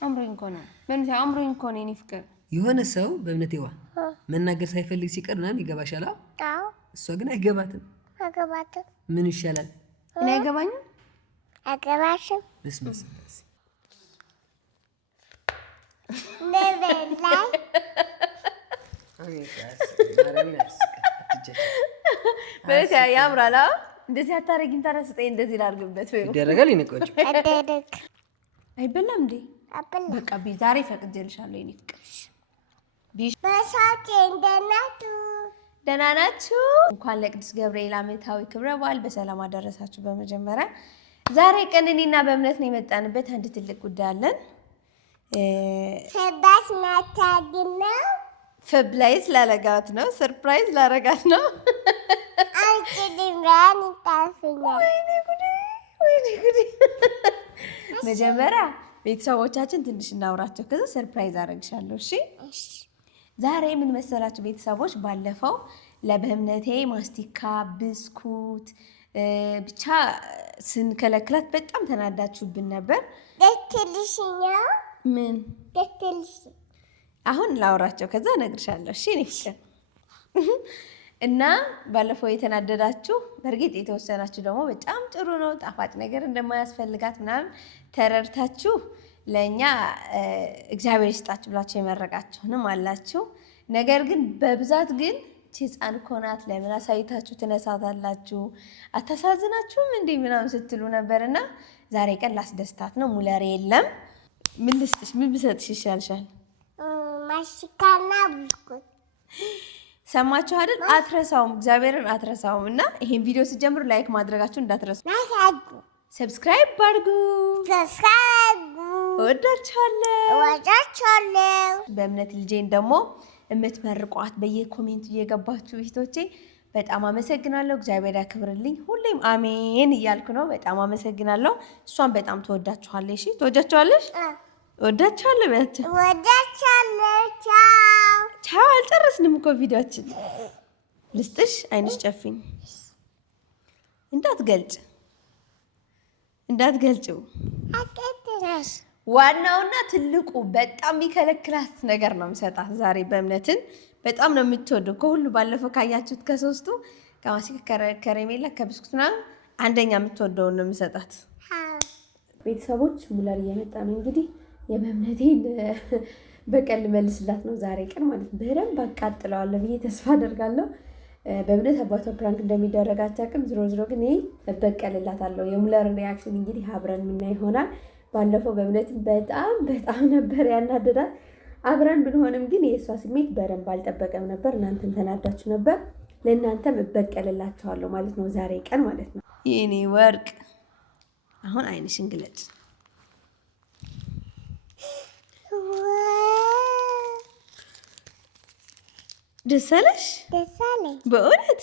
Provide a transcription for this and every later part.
አምሮኝ እኮ ነው በእምነቴ አምሮኝ እኮ ነው የኔ ፍቅር። የሆነ ሰው በእምነቴዋ መናገር ሳይፈልግ ሲቀር ምናምን ይገባሻል። አዎ እሷ ግን አይገባትም። ምን ይሻላል? እኔ አይገባኝም። አይገባሽም። በስመ በቃ ያምራል። እንደዚህ አታረጊም። ታረስጠኝ እንደዚህ ላድርግበት ወይ ይደረጋል። ይነቆጭ አይበላም እንዴ? በቃ ዛሬ ፈቅጄልሻለሁ የኔ ፍቅር። በሳቴ ደህና ናችሁ? እንኳን ለቅዱስ ገብርኤል ዓመታዊ ክብረ በዓል በሰላም አደረሳችሁ። በመጀመሪያ ዛሬ ቀን እኔና በእምነት ነው የመጣንበት አንድ ትልቅ ጉዳይ አለን። ሰባስ ማታግና ሰርፕራይዝ ላረጋት ነው። ሰርፕራይዝ ላረጋት ነው። አንቺ ድምራን ታፍኛል። ወይኔ ጉዴ! መጀመሪያ ቤተሰቦቻችን ትንሽ እናውራቸው፣ ከዛ ሰርፕራይዝ አረግሻለሁ። እሺ ዛሬ ምን መሰላችሁ ቤተሰቦች፣ ባለፈው ለበእምነቴ ማስቲካ፣ ብስኩት ብቻ ስንከለክላት በጣም ተናዳችሁብን ነበር። ደትልሽኛ ምን ደትልሽ? አሁን ላውራቸው ከዛ እነግርሻለሁ። እሺ ፍቅር እና ባለፈው የተናደዳችሁ በእርግጥ የተወሰናችሁ ደግሞ በጣም ጥሩ ነው ጣፋጭ ነገር እንደማያስፈልጋት ምናምን ተረድታችሁ ለእኛ እግዚአብሔር ይስጣችሁ ብላችሁ የመረቃችሁንም አላችሁ። ነገር ግን በብዛት ግን ሕፃን እኮ ናት ለምን አሳይታችሁ ትነሳታላችሁ? አታሳዝናችሁም እንዴ ምናምን ስትሉ ነበርና ዛሬ ቀን ላስደስታት ነው። ሙለር የለም። ምን ልስጥሽ? ምን ብሰጥሽ ይሻልሻል? ማስቲካና ብስኩት። ሰማችሁ አይደል? አትረሳውም፣ እግዚአብሔርን አትረሳውም። እና ይሄን ቪዲዮ ሲጀምሩ ላይክ ማድረጋችሁ እንዳትረሱ፣ ሰብስክራይብ አድርጉ። ወዳችኋለሁ። በእምነት ልጄን ደግሞ የምትመርቋት በየኮሜንቱ እየገባችሁ እህቶቼ በጣም አመሰግናለሁ። እግዚአብሔር ያክብርልኝ። ሁሌም አሜን እያልኩ ነው። በጣም አመሰግናለሁ። እሷን በጣም ትወዳችኋለሽ። እሺ ትወዳችኋለሽ? ወዳችኋለሁ በያቸው። ወዳችኋለሁ። ቻው ቻው። አልጨረስንም እኮ ቪዲዮአችን። ልስጥሽ? አይንሽ ጨፍኝ። እንዳትገልጭው። አቀጥራስ ዋናውና ትልቁ በጣም የሚከለክላት ነገር ነው የምሰጣት ዛሬ። በእምነትን በጣም ነው የምትወደው ከሁሉ። ባለፈው ካያችሁት ከሶስቱ ከማስቲካ፣ ከረሜላ፣ ከብስኩትና አንደኛ የምትወደውን ነው የምሰጣት። ቤተሰቦች ሙለር እየመጣ ነው እንግዲህ የበእምነቴን በቀል መልስላት ነው ዛሬ ቀን ማለት ነው። በደንብ አቃጥለዋለሁ ብዬ ተስፋ አደርጋለሁ። በእምነት አባቷ ፕራንክ እንደሚደረግ አታውቅም። ዝሮ ግን ይሄ እበቀልላታለሁ። የሙለርን ሪያክሽን እንግዲህ አብረን የምናይ ይሆናል። ባለፈው በእምነትን በጣም ነበር ያናደዳት። አብረን ብንሆንም ግን የእሷ ስሜት በደንብ አልጠበቀም ነበር። እናንተም ተናዳችሁ ነበር። ለእናንተም እበቀልላችኋለሁ ማለት ነው ዛሬ ቀን ማለት ነው። የኔ ወርቅ አሁን አይንሽን ግለጭ። ደስ አለሽ? በእውነት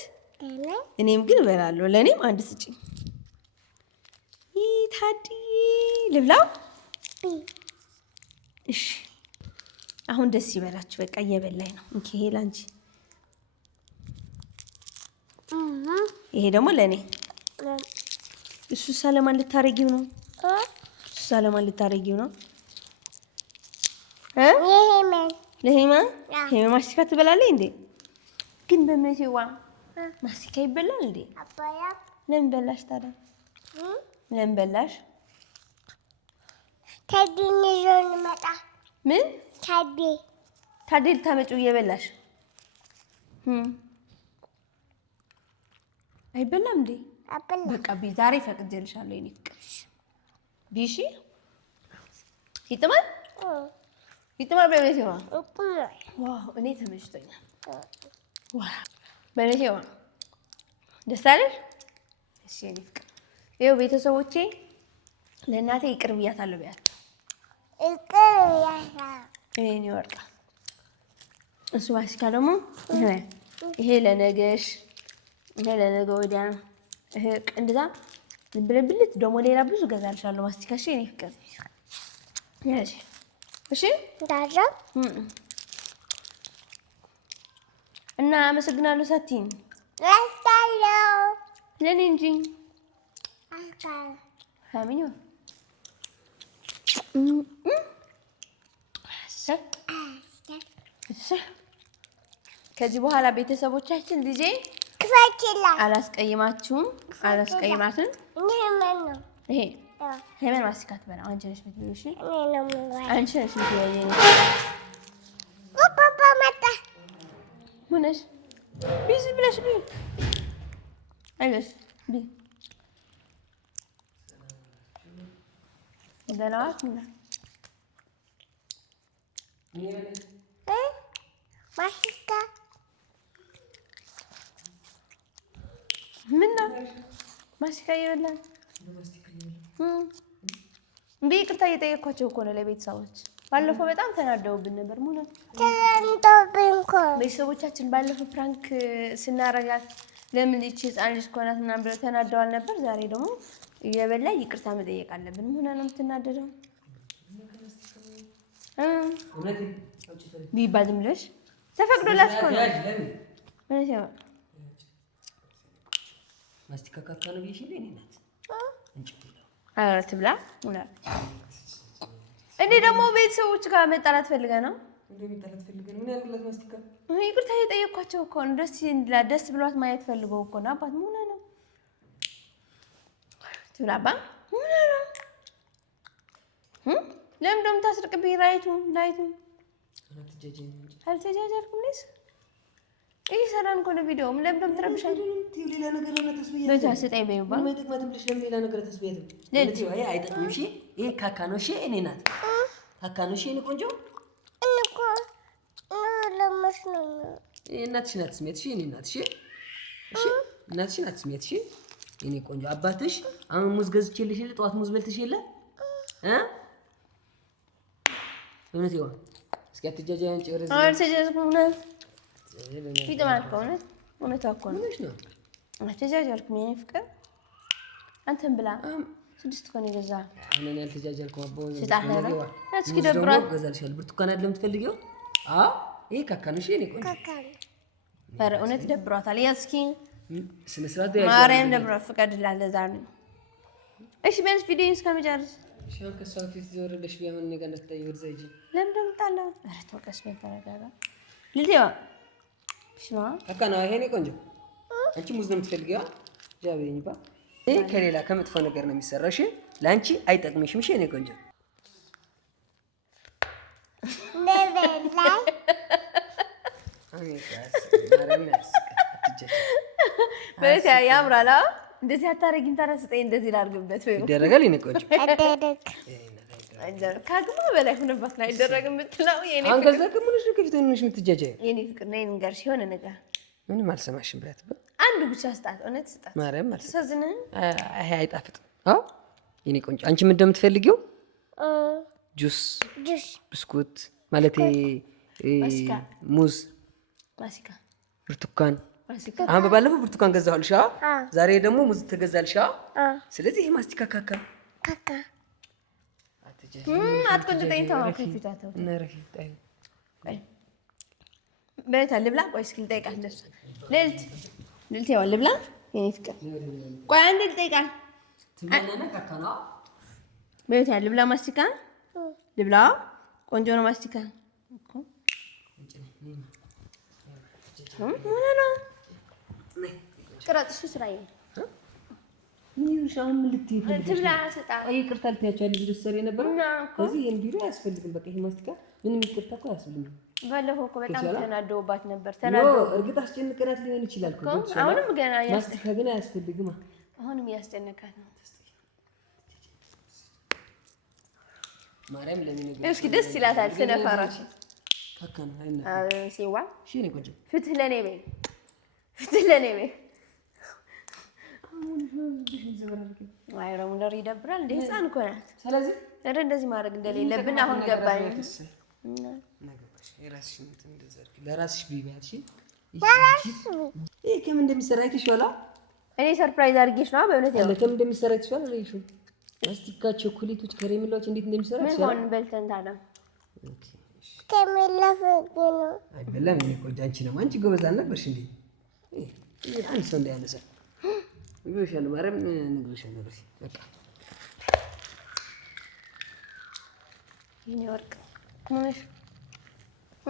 እኔም ግን እበላለሁ። ለእኔም አንድ ስጭኝ። ታዲያ ልብላው? እሺ አሁን ደስ ይበላችሁ። በቃ እየበላኝ ነው። እንኪ ይሄ ላንቺ፣ ይሄ ደግሞ ለእኔ። እሱ ሰለማን ልታረጊው ነው? ለሄማ ማስቲካ ትበላለች እንዴ? ግን በእምነቴዋ ማስቲካ ይበላል እንዴ? ለምን በላሽ ታዲያ? ለምን በላሽ? ታዲን ይዞን መጣ። ምን ታዲ ልታመጪው እየበላሽ አይበላም እንዴ? በቃ ዛሬ ፈቅጄልሻለሁ የኔ ፍቅር። ቢሺ ይጥማል በእምነቴዋ። ዋው እኔ ተመችቶኛል። በእምነቴዋ ደስ አለሽ? እሺ የኔ ፍቅር። ይኸው ቤተሰቦቼ ለእናቴ ይቅር ብያታለሁ ብያቸው። ይሄን ይወርቃ። እሱ ማስቲካ ደግሞ ይሄ ለነገሽ፣ ይሄ ለነገ ወዲያ፣ ይሄ እንደዛ ዝም ብለን ብልት ደግሞ ሌላ ብዙ ገዛልሻለሁ ማስቲካ። እሺ የኔ ፍቅር። እሺ ዳራ እና አመሰግናለሁ ሳቲን ለኔ እንጂ ሳሚኞ ከዚህ በኋላ ቤተሰቦቻችን ልጄ ክፈችላ አላስቀይማችሁም፣ አላስቀይማትም። ይሄ ሄመን ማስቲካ ትበላ አንቺ ነሽ የምትበይው። እሺ አንቺ ነሽ የምትበይው። ፓፓ መጣ ምንሽ ቢዚ ብለሽ ቢ አይገስ ቢ ደላዋት ምን ማሽካ ምን ነው ማስቲካ ይበላል። ይቅርታ እየጠየኳቸው እኮ ነው ለቤተሰቦች። ባለፈው በጣም ተናደውብን ነበር። ሙሉ ተናደውብን እኮ ቤተሰቦቻችን ባለፈው ፕራንክ ስናረጋት ለምን ልጅ ህፃን ልጅ እኮ ናት ምናምን ብለው ተናደዋል ነበር። ዛሬ ደግሞ እየበላ ይቅርታ መጠየቅ አለብን። ምን ነው የምትናደደው? ቢባል ዝም ብለሽ ተፈቅዶላት እኮ ነው። ማስቲካ ካካ ነው ብዬሽ እኔ ናት ኧረ ትብላ። እኔ ደግሞ ቤተሰቦች ጋር መጣላት ፈልገህ ነው? ይቅርታ እየጠየኳቸው እኮ ነው። ደስ ብሏት ማየት ፈልገው እኮ ነው። አባት ምን ነው ትብላ አባ ምን ነው? ለምን ደም ታስርቅብኝ? ራይቱ አልተጃጃልኩም ነስ እየሰራን እኮ ነው ቪዲዮ። ለምን ደም ትረብሻለሽ? ሌላ ነገር ነው ተስበይ በታስጠይ በይባ ማይጠቅማትም ብለሽ ለምን ሌላ ነገር ተስበይ ይሄ አይጠቅምም። እሺ ይሄ ካካ ነው። እሺ እኔ ናት ካካ ነው። እሺ እኔ ቆንጆ እንኮ ለምስ ነው እናትሽ ናት ስሜት። እሺ እኔ ናት። እሺ እሺ እናትሽ ናት ስሜት። እሺ እኔ ቆንጆ አባትሽ አሁን ሙዝ ገዝቼልሽ ጠዋት ሙዝ በልተሽ የለ እውነት ይሆን? እስኪ አትጃጃያን ጨርዝ አልተጃጃልኩም ነው ፊትማት ከሆነት እውነቷ እኮ ነው። አልተጃጃልኩም የኔ ፍቅር። አንተም ብላ 6 እኮ ነው የገዛኸው። እኔ አልተጃጃልኩም አባው እስኪ ደብራት ገዛልሻለሁ። ብርቱካን አይደለም የምትፈልጊው? ይሄ ካካ ነው። እሺ እኔ ቆንጆ ኧረ እውነት ደብሯታል። ያዝ እስኪ ስነ ስርዓት ማርያም ደብሯት ፍቀድላት ለዛ ነው። እሺ ቢያንስ ቪዲዮውን እስከመጨረስ ሻን ከሷ ፊት ዘወረደሽ ቢሆን ነገር ለታይ ወርዛ ይጂ ለምን እንደምጣለው? ኧረ ተወቀስ በተረጋጋ ልጅዋ ሽማ ካካ ነው። ይሄ እኔ ቆንጆ አንቺ ሙዝ ነው የምትፈልጊው? ጃበኝ ባ ይሄ ከሌላ ከመጥፎ ነገር ነው የሚሰራው። እሺ ለአንቺ አይጠቅምሽም። እሺ እኔ ቆንጆ በቃ ያምራል። እንደዚህ አታረጊም። ታዲያ ስጠኝ እንደዚህ ላድርግበት ወይ ይደረጋል? የኔ ቆንጆ ካግማ በላይ ሆነባት ላይ አይደረግም ብትለው የኔ ፍቅር አንገዛ ከሙሉሽ ከፊት ሆነሽ የምትጃጃይ የኔ ፍቅር ነኝ ንገርሽ የሆነ ነገር ምንም አልሰማሽም ብላት አንዱ ብቻ ስጣት። እውነት ስጣት ማርያም ማለት ተሳዝነህ ይሄ አይጣፍጥም። የኔ ቆንጆ አንቺ ምን እንደምትፈልጊው ጁስ ብስኩት ማለቴ ሙዝ ማሲካ ብርቱካን አሁን በባለፈው ብርቱካን ገዛሁልሽ። ዛሬ ደግሞ ሙዝ ተገዛልሽ። ስለዚህ ይሄ ማስቲካ ካካ አትቆንጆኝ ተው ከፊታተው በታ ልብላ። ቆይ እስኪ ልጠይቃት እንደሱ ልልት ያው ልብላ የኔ ፍቅር። ቆይ አንዴ ልጠይቃት ትመለና ካካ ነው በታ ልብላ ማስቲካ ልብላ። ቆንጆ ነው ማስቲካ እኮ ምን ነው ቅረጥሽ ስራዬ ምን ይሁን ምን ልትይ ትብላ ሰጣ ይቅርታ ልትያቸው ልጅ ሰሪ ነበር። ከዚህ ይሄን ቢሮ አያስፈልግም። በቃ ይሄ ማስቲካ ምንም ይቅርታ እኮ አያስፈልግም። ባለፈው እኮ በጣም ተናደውባት ነበር። እርግጥ አስጨንቀናት ሊሆን ይችላል እኮ አሁንም ገና ማስቲካ ግን አያስፈልግም። አሁንም ያስጨነቃት ነው። ማርያም ለምን ነው እስኪ ደስ ይላታል ስለፈራሽ ካካ ነው አይና ሲዋ እሺ ነው ቆንጆ ፍትህ ለኔ በይ ፍትህ ለኔ በይ አይ ረሙለር ይደብራል። እንደ ህፃን እኮ ናት። ስለዚህ እንደዚህ ማድረግ እንደሌለብን አሁን ገባኝ። ለራስሽ ቢባልሽ ይሄ ከምን እንደሚሰራ አይተሽዋል? እኔ ሰርፕራይዝ አድርጌሽ ነው በእውነት ያው ከምን እንደሚሰራ አይተሽዋል? ለይሹ ማስቲካ ቾኮሌቶች ከረሜላዎች እንዴት እንደሚሰራ አይተሽዋል? ምን ሆነ በልተን ታዲያ ከረሜላ ፈገነ አይበላም። እኔ ቆንጆ አንቺ ነው አንቺ ጎበዝ አልነበርሽ እንዴ? አንድ ሰው እንዳያነሳ ይብሻል ማረም ንግርሽ ነገር በቃ የኔ ወርቅ ምንሽ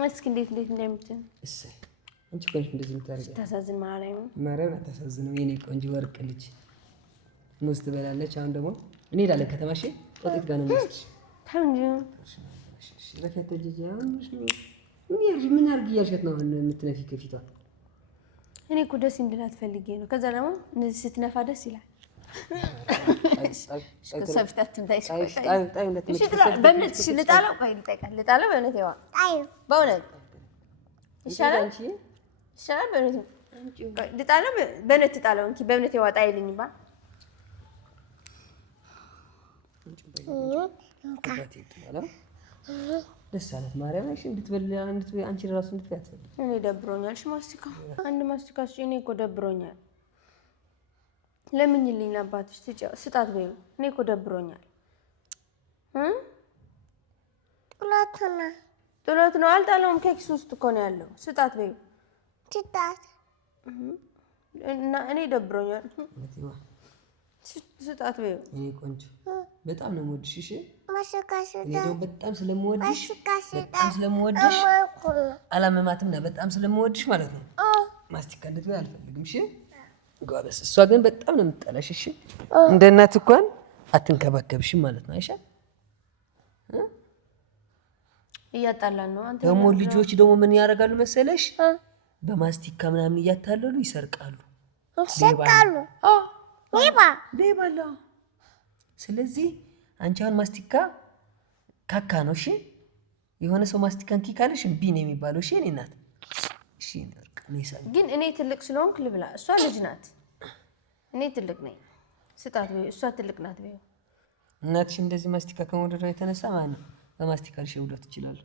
እስኪ እንዴት እንደምትል አንቺ እኮ ነሽ እንደዚህ የምታደርጊው። ታሳዝን ማርያም አታሳዝነው የኔ ቆንጆ ወርቅ ልጅ። ሙዝ ትበላለች። አሁን ደግሞ እንሄዳለን ከተማ። እሺ ጦጢት ጋር ነው የምወስድሽ። ረፊያት ልጅ ምን አድርግ እያልሻት ነው አሁን የምትነፊ ከፊቷ? እኔ እኮ ደስ እንድላት ፈልጌ ነው። ከዛ ደግሞ እንደዚህ ስትነፋ ደስ ይላል። በእምነት ልጣለው በእውነት ይዋ በእውነት ይሻላል ይሻላል። በእውነት ልጣለው በእውነት ትጣለው እንኪ በእምነት ይዋ ጣይልኝ ባ ደስ አላት ማርያም። እሺ እንድትበላ አንቺ ራሱ እንድትበላ አትፈልጊም? እኔ ደብሮኛል። እሺ ማስቲካ አንድ ማስቲካ እኔ እኮ ደብሮኛል። ለምኝልኝ ለአባትሽ ስጣት በይው። እኔ እኮ ደብሮኛል። ጥሎት ነው አልጣለውም። ከኪስ ውስጥ እኮ ነው ያለው። ስጣት በይው። እና እኔ ደብሮኛል። ስጣት በይው። እኔ ቆንጆ በጣም ነው የምወድሽ። እሺ እኔ ደግሞ በጣም ስለምወድሽ አላመማትም እና በጣም ስለምወድሽ ማለት ነው ማስቲካ እንድትበይ አልፈልግም። እሺ ጎበዝ። እሷ ግን በጣም ነው የምትጠላሽ። እሺ እንደ እናት እንኳን አትንከባከብሽም ማለት ነው። አይሻል እያጣላን ነው። አንተ ደግሞ ልጆች ደግሞ ምን ያደርጋሉ መሰለሽ? በማስቲካ ምናምን እያታለሉ ይሰርቃሉ። ሌባ። ስለዚህ አንቺ አሁን ማስቲካ ካካ ነው። እሺ የሆነ ሰው ማስቲካን ኪካለሽ እምቢ ነው የሚባለው። እሺ እኔ እናት እሺ ግን እኔ ትልቅ ስለሆንክ ልብላ። እሷ ልጅ ናት፣ እኔ ትልቅ ነኝ። ስጣት በይው። እሷ ትልቅ ናት በይው። እናትሽ እንደዚህ ማስቲካ ከመውደዷ የተነሳ ማለት ነው በማስቲካ ልሸውዳት ትችላሉ።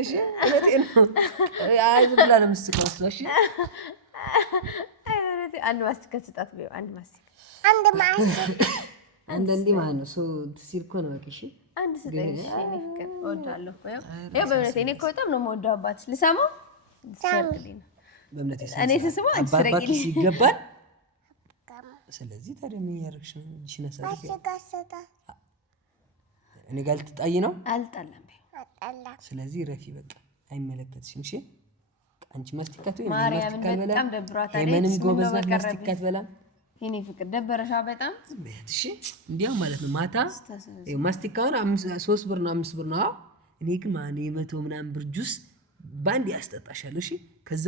እሺ እውነቴን ነው። አይ ብላ ነው የምትስቀው እሷ። እሺ አንድ ማስቲካ ስጣት በይው። አንድ ማስቲካ አንዳንዴ ማለት ነው ሰው ሲል እኮ ነው። በቃ እሺ አንድ ስጠኝ። እሺ እኔ ፍቅር እወዳለሁ። ያው በእውነት እኔ እኮ በጣም ነው የምወደው አባትሽ። ልሰማው ትሰርግልኝ ነው በእምነት እኔ ስስማ አንቺ ትሰርግልኝ ይገባል። ስለዚህ ታዲያ ምን ያደርግሽ ነው? እሺ ነሳለሽ እኔ ጋር ልትጣይ ነው? አልጣላም በይው። ስለዚህ ረፊ በቃ አይመለከትሽም። እሺ አንቺ ማስቲካቱ ማርያምን በጣም ደብሯታል። የምንም ጎበዝ ናት። ማስቲካት በላም የኔ ፍቅር ደበረሻ በጣም። እሺ እንዲያው ማለት ነው ማታ ማስቲካውን 3 ብር ነው 5 ብር ነው። እኔ ግን ማን 100 ምናምን ብር ጁስ ባንድ ያስጠጣሻለሁ። እሺ ከዛ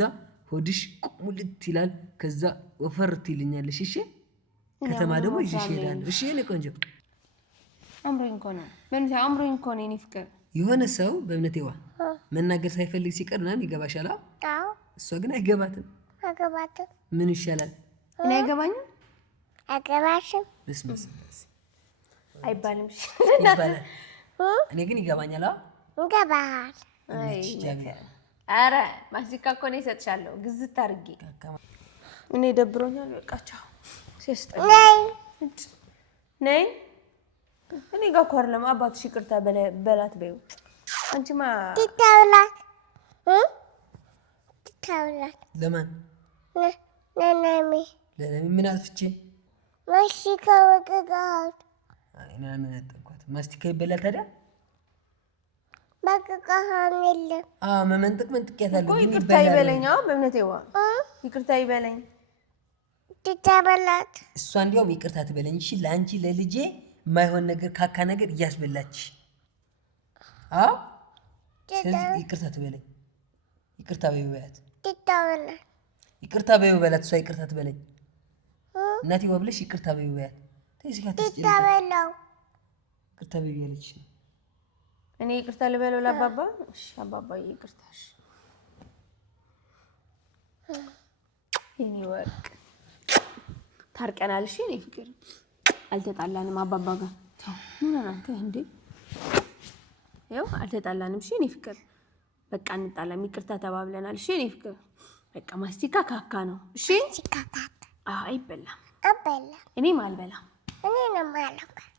ሆድሽ ቁሙልት ይላል። ከዛ ወፈርት ይልኛለሽ። እሺ ከተማ ደግሞ ይዤሽ እሄዳለሁ። እሺ እኔ ቆንጆ አምሮኝ እኮ ነው በእምነቴ አምሮኝ እኮ ነው የኔ ፍቅር። የሆነ ሰው በእምነቴዋ መናገር ሳይፈልግ ሲቀር ምናምን ይገባሻል። እሷ ግን አይገባትም። ምን ይሻላል? እኔ አይገባኝም። አይገባሽም አይባልም። ይባላል። እኔ ግን ይገባኛል። ይገባል። ኧረ ማስቲካ እኮ ነው እሰጥሻለሁ ግዝት አድርጌ። እኔ ደብሮኛል። በቃ ቻው። ነይ እኔ ጋር እኮ አይደለም አባትሽ ይቅርታ በላት በይው። አንቺማ ትተውላት ለማን ለነሚ ምን አጥፍቼ ማስቲካ ወቀቃት? አይ ምን አጠብኳት? ማስቲካ ይበላል ታዲያ? በቀቃሃም የለም። መመንጥቅ መንጥቄያታለሁ። ግን ይቅርታ ይበለኝ። በእምነቴዋ ይቅርታ ይበለኝ። ትተበላት እሷ እንዲያውም ይቅርታ ትበለኝ። እሺ ለአንቺ ለልጄ የማይሆን ነገር ካካ ነገር እያስበላች ስለዚህ ይቅርታ ትበለኝ። ይቅርታ በይው በላት። ትተበላት ይቅርታ በይው በላት። እሷ ይቅርታ ትበለኝ። እናቴ ወብለሽ ይቅርታ በይው በላት። ትተበላው ይቅርታ በይው ያለች እኔ ይቅርታ ልበለው ለአባባ። እሺ አባባዬ ይቅርታሽ። የኔ ወርቅ ታርቀናል። እሺ እኔ ፍቅር አልተጣላንም አባባ ጋር። ምን አንተ እንዴ ያው አልተጣላንም። እሺ እኔ ፍቅር በቃ እንጣላም። ይቅርታ ተባብለናል። እሺ እኔ ፍቅር በቃ ማስቲካ ካካ ነው። እሺ ሲካካት አይበላም። አበላ እኔም አልበላም። እኔ ነው ማለት